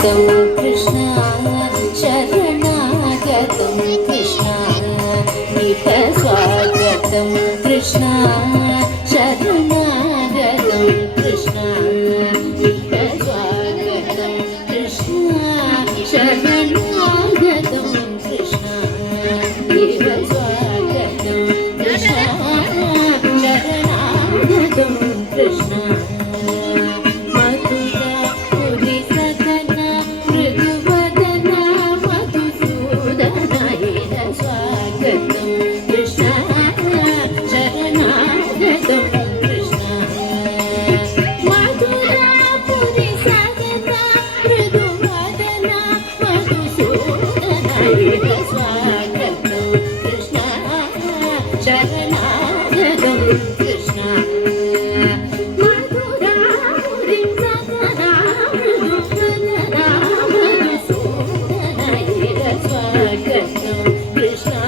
कृष्ण शरणागतं कृष्ण इह स्वागतं कृष्ण शरणागतं कृष्ण इह स्वागतं कृष्ण शरणागतं कृष्ण इह स्वागतं कृष्ण शरणागतं कृष्ण शरणागतं कृष्ण मधुरापुरीं सदना मृदुवदना मधुसूदन स्वागतं कृष्ण